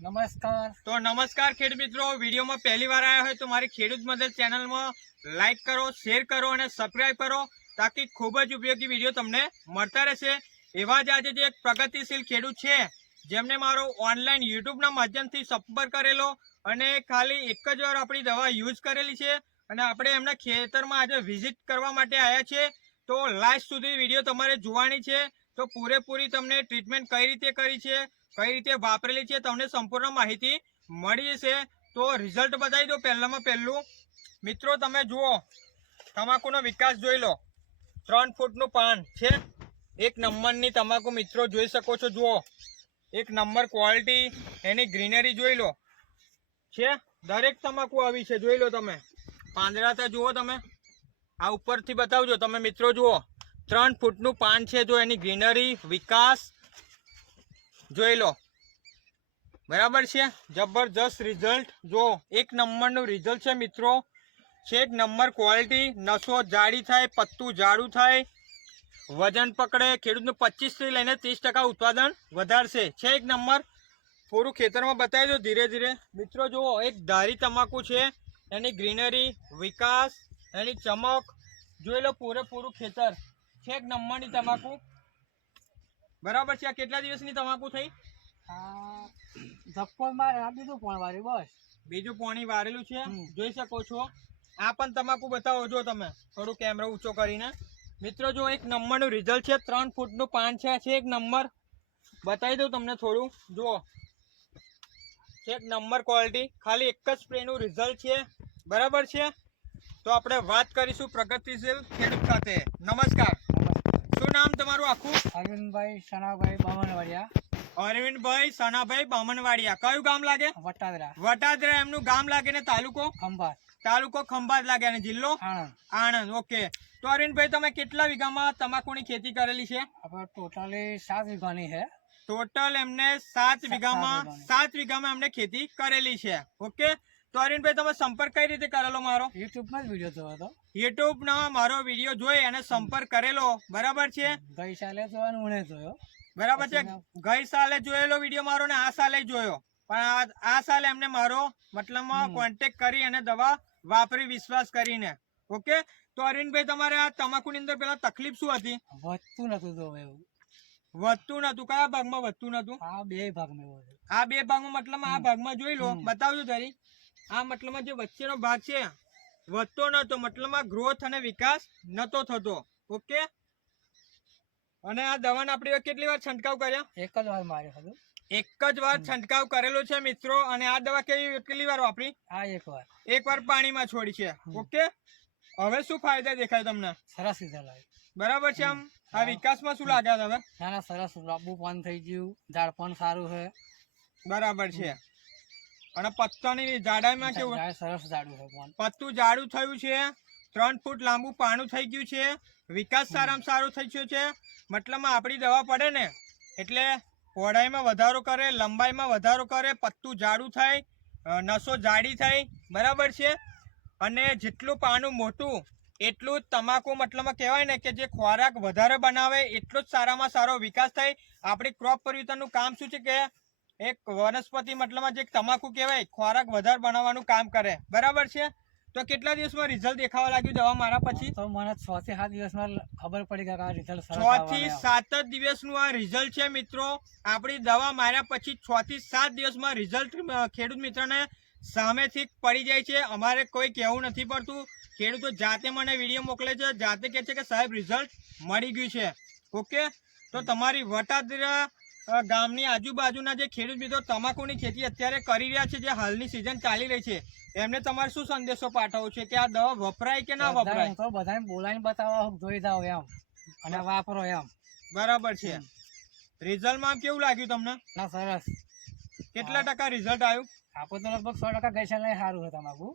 નમસ્કાર. તો નમસ્કાર ખેડૂત મિત્રો, વિડીયોમાં પહેલી વાર આવ્યા હોય તો મારી ખેડૂત મદદ ચેનલમાં લાઈક કરો, શેર કરો અને સબસ્ક્રાઇબ કરો, તાકી ખૂબ જ ઉપયોગી વિડીયો તમને મળતા રહેશે. એવા જ આજે જે એક પ્રગતિશીલ ખેડૂત છે જેમને મારો ઓનલાઈન યુટ્યુબના માધ્યમથી સંપર્ક કરેલો અને ખાલી એક જ વાર આપણી દવા યુઝ કરેલી છે અને આપણે એમના ખેતરમાં આજે વિઝિટ કરવા માટે આવ્યા છે. તો લાસ્ટ સુધી વિડીયો તમારે જોવાની છે. તો પૂરેપૂરી તમને ટ્રીટમેન્ટ કઈ રીતે કરી છે, કઈ રીતે વાપરેલી છે, તમને સંપૂર્ણ માહિતી મળી જશે. તો રિઝલ્ટ બતાવી દો. પહેલામાં પહેલું મિત્રો તમે જુઓ, તમાકુનો વિકાસ જોઈ લો. 3 ફૂટનું પાન છે, એક નંબરની તમાકુ મિત્રો જોઈ શકો છો. જુઓ, એક નંબર ક્વોલિટી, એની ગ્રીનરી જોઈ લો છે. દરેક તમાકુ આવી છે, જોઈ લો તમે. પાંદડા તો જુઓ તમે, આ ઉપરથી બતાવજો તમે મિત્રો. જુઓ 3 ફૂટનું પાન છે. જો એની ગ્રીનરી, વિકાસ જોઈ લો. બરાબર છે, જબરજસ્ત રિઝલ્ટ. જો એક નંબરનું રિઝલ્ટ છે મિત્રો. છે એક નંબર ક્વોલિટી. નસો જાડી થાય, પત્તું જાડું થાય, વજન પકડે. ખેડૂતનું 25 થી લઈને 30% ઉત્પાદન વધારશે. છે એક નંબર. પૂરું ખેતરમાં બતાવી દો ધીરે ધીરે મિત્રો. જુઓ, એક ધારી તમાકુ છે, એની ગ્રીનરી, વિકાસ, એની ચમક જોઈ લો. પૂરેપૂરું ખેતર છે, એક નંબરની તમાકુ. બરાબર છે. આ કેટલા દિવસની તમાકુ થઈ? ધક્કો મારે બીજું પણ વારી બસ બીજું પાણી વારેલું છે, જોઈ શકો છો. આ પણ તમાકુ બતાવો. જો તમે થોડું કેમેરો ઊંચો કરીને મિત્રો. જો એક નંબરનું રિઝલ્ટ છે. 3 ફૂટનું પાન છે એક નંબર. બતાવી દઉં તમને થોડું. જુઓ, એક નંબર ક્વોલિટી. ખાલી એક જ સ્પ્રેનું રિઝલ્ટ છે. બરાબર છે. તો આપણે વાત કરીશું પ્રગતિશીલ ખેડૂત સાથે. નમસ્કાર, શું નામ તમારું આખું? અરવિંદભાઈ સનાભાઈ બામણવાડિયા. અરવિંદભાઈ સનાભાઈ બામણવાડિયા. કયું ગામ લાગે? વટાદરા. વટાદરા એમનું ગામ લાગે ને તાલુકો? ખંભાત. તાલુકો ખંભાત લાગે અને જિલ્લો આણંદ. આણંદ. ઓકે. તો અરવિંદભાઈ, તમે કેટલા વીઘામાં તમાકુની ખેતી કરેલી છે? આપણે ટોટલી 7 વીઘાની છે. ટોટલ એમને 7 વીઘામાં એમને ખેતી કરેલી છે. ઓકે. તો અરવિંદભાઈ, તમે સંપર્ક કઈ રીતે કરેલો મારો? યુટ્યુબમાં જ વિડીયો જોયો હતો. યુટ્યુબનો મારો વિડીયો જોઈ અને સંપર્ક કરેલો. બરાબર છે. ગઈ સાલે જોયો ઉણે જોયો. બરાબર છે. ગઈ સાલે જોયેલો વિડીયો મારો ને આ સાલે જોયો, પણ આ સાલે એમને મારો મતલબમાં કોન્ટેક્ટ કરી અને દવા વાપરી વિશ્વાસ કરીને. ઓકે. તો અરવિંદભાઈ, તમારે આ તમાકુની અંદર પેલા તકલીફ શું હતી? વધતું નતું તો એવું. વધતું નતું? કયા ભાગમાં વધતું નતું? આ 2 ભાગમાં વધે. આ 2 ભાગમાં મતલબ આ ભાગમાં જોઈ લો. બતાવજો તારી. આ મતલબમાં જે વચ્ચેનો ભાગ છે વધતો નતો, મતલબમાં ગ્રોથ અને વિકાસ નતો થતો. ઓકે. અને આ દવાને આપણે કેટલી વાર છંટકાવ કર્યા? એક જ વાર માર્યો હતો. એક જ વાર છંટકાવ કરેલો છે મિત્રો. અને આ દવા કેટલી વાર વાપરી? આ એક વાર પાણીમાં છોડી છે. ઓકે. હવે શું ફાયદા દેખાય તમને? સરસ રિઝલ્ટ આવ્યું. બરાબર છે. આમ આ વિકાસમાં શું લાગે હવે? ના સરસ, લાંબુ પાન થઈ ગયું, ઝાડ પણ સારું છે. બરાબર છે. અને પત્તાની જાડાઈમાં કેવું? સરસ જાડું છે પાન. પત્તું જાડું થયું છે. 3 ફૂટ લાંબુ પાનું થઈ ગયું છે. વિકાસ સારામાં સારો થઈ ગયો છે. મતલબમાં આપણી દવા પડે ને એટલે પહોળાઈમાં વધારો કરે, લંબાઈમાં વધારો કરે, પત્તું જાડું થાય, નસો જાડી થાય. બરાબર છે. અને જેટલું પાનું મોટું એટલું જ તમાકુ મતલબમાં કહેવાય ને કે જે ખોરાક વધારે બનાવે એટલો જ સારામાં સારો વિકાસ થાય. આપણી ક્રોપ પરિવર્તનનું કામ શું છે કે એક વનસ્પતિ મતલબમાં જે તમાકુ કહેવાય ખોરાક વધારે બનાવવાનું કામ કરે. બરાબર છે. તો કેટલા દિવસમાં રિઝલ્ટ દેખાવા લાગ્યું દવા મારા પછી? તો મને 6 થી 7 દિવસમાં ખબર પડી કે આ રિઝલ્ટ 6 થી 7 જ દિવસનું આ રિઝલ્ટ છે મિત્રો. આપણી દવા માર્યા પછી 6 થી 7 દિવસમાં રિઝલ્ટ ખેડૂત મિત્રને સામેથી પડી જાય છે. અમારે કોઈ કહેવું નથી પડતું. ખેડૂતો જાતે મને વિડીયો મોકલે છે, જાતે કહે છે કે સાહેબ રિઝલ્ટ મળી ગયું છે. ઓકે. તો તમારી વટાદરા ગામની આજુબાજુના જે ખેડૂત મિત્રો તમાકુની ખેતી અત્યારે કરી રહ્યા છે, જે હાલની સિઝન ચાલી રહી છે, એમને તમારે શું સંદેશો પાઠવવો છે કે આ દવા વપરાય કે ના વપરાય? તો બધાને બોલાવીને બતાવો, જોઈ જાઓ એમ અને વાપરો એમ. બરાબર છે. રિઝલ્ટમાં આમ કેવું લાગ્યું તમને? ના સરસ. કેટલા ટકા રિઝલ્ટ આવ્યું? આપણે તો લગભગ 100% ગઈ સાલ સારું છે તમાકુ.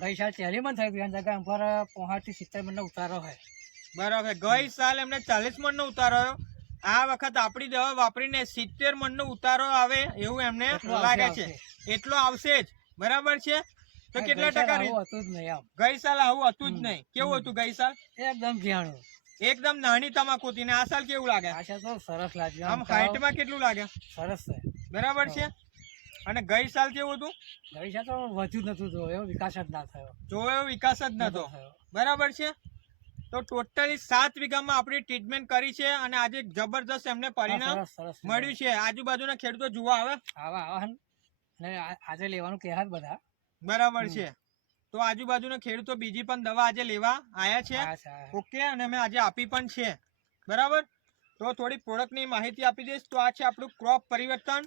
ગઈ સાલ 40 મણ થઈ ગયું, જગ્યા પર 65 થી 70 મણનો ઉતારો છે. બરાબર. ગઈ સાલ એમને 40 મણનો ઉતારો આવ્યો. આ વખત આપણી દવા વાપરીને 70 મણનો ઉતારો આવે એવું એમને લાગે છે. એટલો આવશે જ. બરાબર છે. તો કેટલા ટકા? હતું જ નહીં એમ. ગઈ સાલ આવું હતું જ નહીં. કેવું હતું ગઈ સાલ? એકદમ ઝીણું, એકદમ નાની તમાકુ હતી. ને આ સાલ કેવું લાગે? આ સાલ તો સરસ લાગ્યું. આમ હાઈટમાં કેટલું લાગે? સરસ છે. બરાબર છે. અને ગઈ સાલ કેવું હતું? ગઈ છે તો વધ્યું નતું, જો એવો વિકાસ જ ના થયો. જો એવો વિકાસ જ નતો. બરાબર છે. તો ટોટલી 7 વીઘામાં આપણી ટ્રીટમેન્ટ કરી છે અને આજે જબરદસ્ત એમને પરિણામ મળ્યું છે. આજુબાજુના ખેડૂતો જોવા આવે અને આજે લેવાનું કહેવા બધા. બરાબર છે. તો આજુબાજુના ખેડૂતો બીજી પણ દવા આજે લેવા આયા છે. ઓકે, અને અમે આજે આપી પણ છે. બરાબર. તો થોડી પ્રોડક્ટની માહિતી આપી દઈશ. તો આ છે આપણું ક્રોપ પરિવર્તન,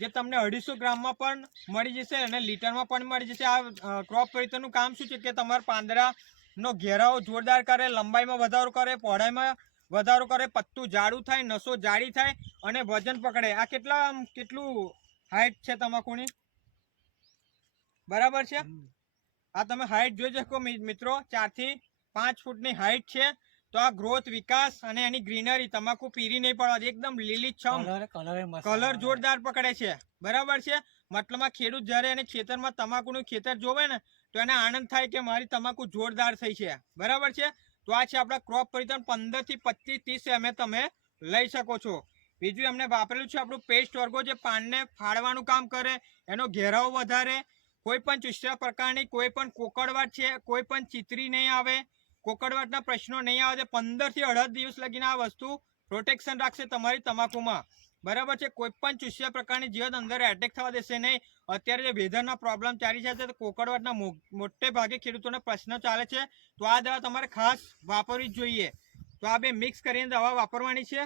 જે તમને 250 ગ્રામમાં પણ મળી જશે અને લીટરમાં પણ મળી જશે. આ ક્રોપ પરિવર્તનનું કામ શું છે કે તમારા પાંદડાનો ઘેરાવો જોરદાર કરે, લંબાઈમાં વધારો કરે, પહોળાઈમાં વધારો કરે, પત્તું જાડું થાય, નસો જાડી થાય અને વજન પકડે. આ કેટલું હાઈટ છે તમાકુની? બરાબર છે. આ તમે હાઈટ જોઈ શકો મિત્રો, 4 થી 5 ફૂટની હાઈટ છે. તો આ ગ્રોથ, વિકાસ અને એની ગ્રીનરી, તમાકુ પીરી નહીં પડવા, એકદમ લીલીછમ, કલર જોરદાર પકડે છે. બરાબર છે. મતલબમાં ખેડૂત જ્યારે એને ખેતરમાં તમાકુનું ખેતર જોવે ને તો એને આનંદ થાય કે મારી તમાકુ જોરદાર થઈ છે. બરાબર છે. તો આ છે આપણા ક્રોપ પરિવર્તન. 15 થી 25 30 ml તમે લઈ શકો છો. બીજું એમને વાપરેલું છે આપણું પેસ્ટ વર્ગો, જે પાનને ફાડવાનું કામ કરે, એનો ઘેરાવો વધારે, કોઈ પણ ચુસ્યા પ્રકારની કોઈ પણ કોકડવાટ છે, કોઈ પણ ચીતરી નહીં આવે, કોકડવાટના પ્રશ્નો નહીં આવે. 15 થી 18 દિવસ લગીને આ વસ્તુ પ્રોટેક્શન રાખશે તમારી તમાકુમાં. બરાબર છે. કોઈ પણ ચુસ્યા પ્રકારની જીવત અંદર એટેક થવા દેશે નહીં. અત્યારે જે વેધરના પ્રોબ્લેમ ચાલી છે તો કોકડવાટના મોટે ભાગે ખેડૂતોને પ્રશ્ન ચાલે છે. તો આ દવા તમારે ખાસ વાપરવી જ જોઈએ. તો આ બે મિક્સ કરીને દવા વાપરવાની છે.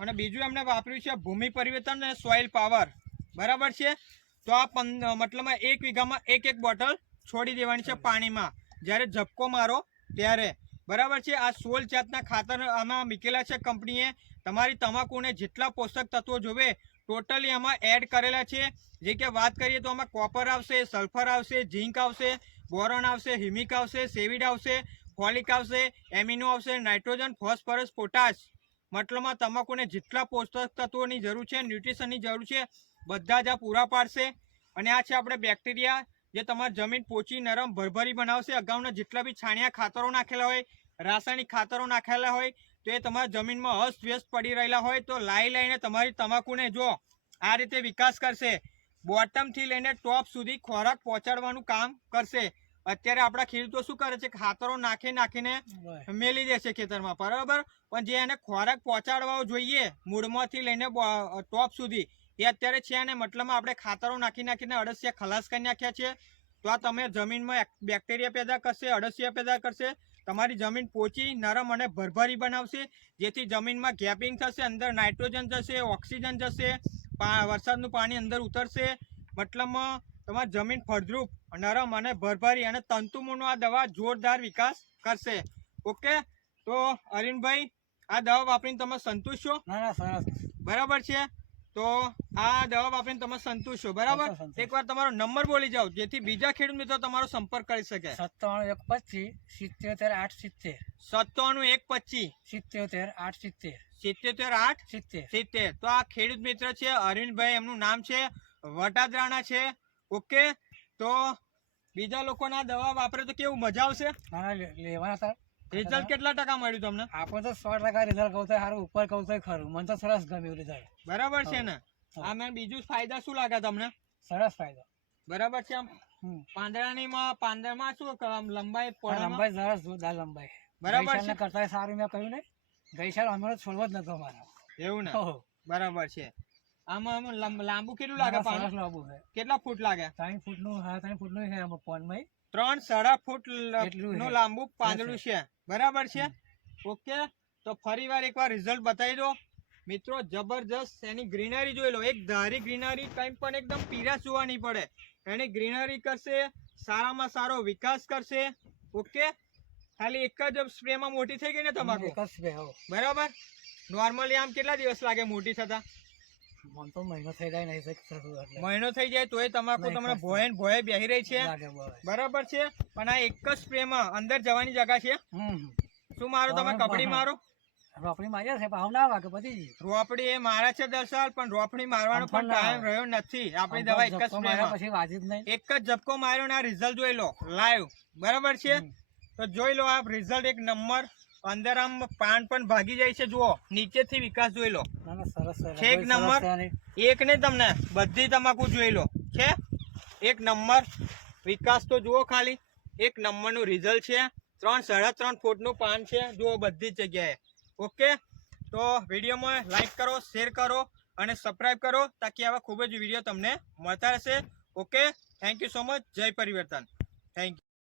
અને બીજું એમને વાપર્યું છે ભૂમિ પરિવર્તન અને સોઇલ પાવર. બરાબર છે. તો આ મતલબમાં 1 વીઘામાં 1 બોટલ છોડી દેવાની છે પાણીમાં, જ્યારે ઝપકો મારો ત્યારે. બરાબર છે. આ 16 જાતના ખાતર આમાં મૂકેલા છે કંપનીએ. તમારી તમાકુને જેટલા પોષક તત્વો જોવે ટોટલી આમાં એડ કરેલા છે. જે કે વાત કરીએ તો આમાં કોપર આવશે, સલ્ફર આવશે, ઝીંક આવશે, બોરોન આવશે, હિમિક આવશે, સેવિડ આવશે, ફોલિક આવશે, એમિનો આવશે, નાઇટ્રોજન, ફોસ્ફરસ, પોટાશ. મતલબમાં તમાકુને જેટલા પોષક તત્વોની જરૂર છે, ન્યુટ્રિશનની જરૂર છે, બધા જ આ પૂરા પાડશે. અને આ છે આપણે બેક્ટેરિયા, જે તમારી જમીન પોચી, નરમ, ભરભરી બનાવશે. અગાઉના જેટલા બી છાણિયા ખાતરો નાખેલા હોય, રાસાયણિક ખાતરો નાખેલા હોય, તો એ તમારા જમીનમાં અસ્તવ્યસ્ત પડી રહેલા હોય, તો લઈને તમારી તમાકુને જો આ રીતે વિકાસ કરશે. બોટમથી લઈને ટોપ સુધી ખોરાક પહોંચાડવાનું કામ કરશે. અત્યારે આપણા ખેડૂતો શું કરે છે? ખાતરો નાખીને મેલી દેશે ખેતરમાં. બરાબર. પણ જે એને ખોરાક પહોંચાડવા જોઈએ મૂળમાંથી લઈને ટોપ સુધી, એ અત્યારે છે. અને મતલબમાં આપણે ખાતરો નાખીને અળસિયા ખલાસ કરી નાખ્યા છે. તો આ તમે જમીનમાં બેક્ટેરિયા પેદા કરશે, અળસિયા પેદા કરશે, તમારી જમીન પોચી, નરમ અને ભરભરી બનાવશે. જેથી જમીનમાં ગેપિંગ થશે, અંદર નાઇટ્રોજન જશે, ઓક્સિજન જશે, વરસાદનું પાણી અંદર ઉતરશે. મતલબમાં તમારી જમીન ફળદ્રુપ, નરમ અને ભરભરી અને તંતુમૂળનો આ દવા જોરદાર વિકાસ કરશે. ઓકે. તો અરવિંદભાઈ, આ દવા વાપરીને તમે સંતુષ્ટ છો? બરાબર છે. તો આ દવા વાપરીને તમે સંતુષ્ટ છો? બરાબર. એકવાર તમારો નંબર બોલી જાઓ, જેથી બીજા ખેડૂત મિત્રો તમારો સંપર્ક કરી શકે. 97 125 તો આ ખેડૂત મિત્ર છે અરવિંદભાઈ, એમનું નામ છે, વટાદરાના છે. ઓકે. તો બીજા લોકોના દવા વાપરે તો કેવું મજા આવશે? લેવાના સર. રિઝલ્ટ કેટલા ટકા મળ્યું તમને? આપણે તો 100% રિઝલ્ટ કહું તો સારું, ઉપર કહું તો ખરું. મને તો સરસ ગમ્યું રિઝલ્ટ. બરાબર છે ને? આ મેં બીજું ફાયદા શું લાગે તમને? સરસ ફાયદો. બરાબર છે. આમ પાંદડામાં શું લંબાઈ સરસ, જોરદાર લંબાઈ. બરાબર છે. કરતા સારું મેં કહ્યું ને, ગઈ સાલ અમે છોડવો જ નતો મારા. એવું ને? બરાબર છે. આમાં લાંબુ કેટલું લાગે? લાંબુ છે. કેટલા ફૂટ લાગે? 3 ફૂટનું 3.5 ફૂટનું છે આમાં પોનમાં. 3-3.5 ફૂટ નું લાંબુ પાંદડું છે. બરાબર છે. ઓકે. તો ફરી એકવાર રિઝલ્ટ બતાવી દો મિત્રો. જબરજસ્ત એની ગ્રીનરી જોઈ લો. એક ધારી ગ્રીનરી, કઈ પણ એકદમ પીરાશ જોવા નહીં પડે. એની ગ્રીનરી કરશે, સારામાં સારો વિકાસ કરશે. ઓકે. ખાલી એક જ સ્પ્રેમાં મોટી થઈ ગઈ ને તમાકુ? બરાબર. નોર્મલી આમ કેટલા દિવસ લાગે મોટી થતા? મહિનો થઈ જાય નહીં. મહિનો થઈ જાય તોય તમાકુ તમને ભોય બેહી રહી છે. બરાબર છે. પણ આ એક જ સ્પ્રેમાં અંદર જવાની જગ્યા છે. શું મારો? તમે કપડી મારો. રોપડી માર્યા છે, ભાવ ના વાગે બધી. રોપડી એ મારા છે દર્શાલ, પણ રોપડી મારવાનો પણ ટાઈમ રહ્યો નથી. આપણી દવા એક જ સ્પ્રેમાં, પછી વાજી જ નહીં. એક જ ઝપકો માર્યો ને આ રિઝલ્ટ જોઈ લો લાઈવ. બરાબર છે. તો જોઈ લો આ રિઝલ્ટ એક નંબર. અંદર આમ પાન પણ ભાગી જાય છે. જુઓ નીચેથી વિકાસ જોઈ લો. એક નંબર. એક ને તમને બધી તમાકુ જોઈ લો. છે, એક નંબર. વિકાસ તો જુઓ ખાલી, એક નંબરનું રિઝલ્ટ છે. 3-3.5 ફૂટનું પાન છે, જુઓ બધી જ જગ્યાએ. ઓકે, તો વિડીયોમાં લાઈક કરો, શેર કરો અને સબસ્ક્રાઈબ કરો, તાકી આવા ખૂબ જ વિડીયો તમને મળતા રહેશે. Okay, thank you so much. જય પરિવર્તન. Thank you.